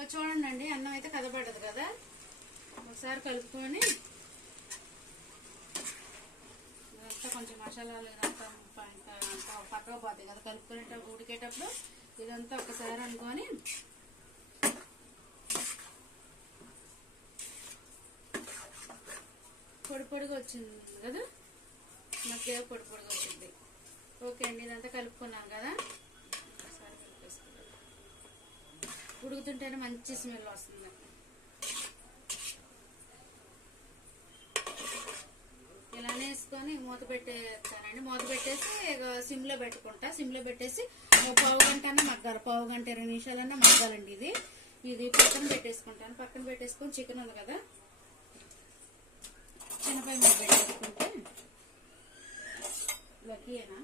ఇక చూడండి అన్నం అయితే కదపడదు కదా, ఒకసారి కలుపుకొని ఇదంతా కొంచెం మసాలాలు ఇదంతా పక్కకు పోతాయి కదా, కలుపుకునేటప్పుడు ఉడికేటప్పుడు ఇదంతా ఒకసారి అనుకొని పొడి పొడిగా వచ్చింది కదా, మధ్య పొడి పొడిగా వచ్చింది. ఓకే అండి, ఇదంతా కలుపుకున్నాం కదా, ఒకసారి కలిపేసుకుంటాం. ఉడుకుతుంటేనే మంచి స్మెల్ వస్తుంది. ఇలానే వేసుకొని మూత పెట్టేస్తానండి. మూత పెట్టేసి సిమ్లో పెట్టుకుంటా. సిమ్లో పెట్టేసి పావు గంట అన్నా మగ్గాలి, పావు గంట 20 నిమిషాలన్నా మగ్గాలండి. ఇది పక్కన పెట్టేసుకుంటాను. పక్కన పెట్టేసుకొని చికెన్ ఉంది కదా, చిన్నపై మీద పెట్టేసుకుంటే లక్కీయేనా.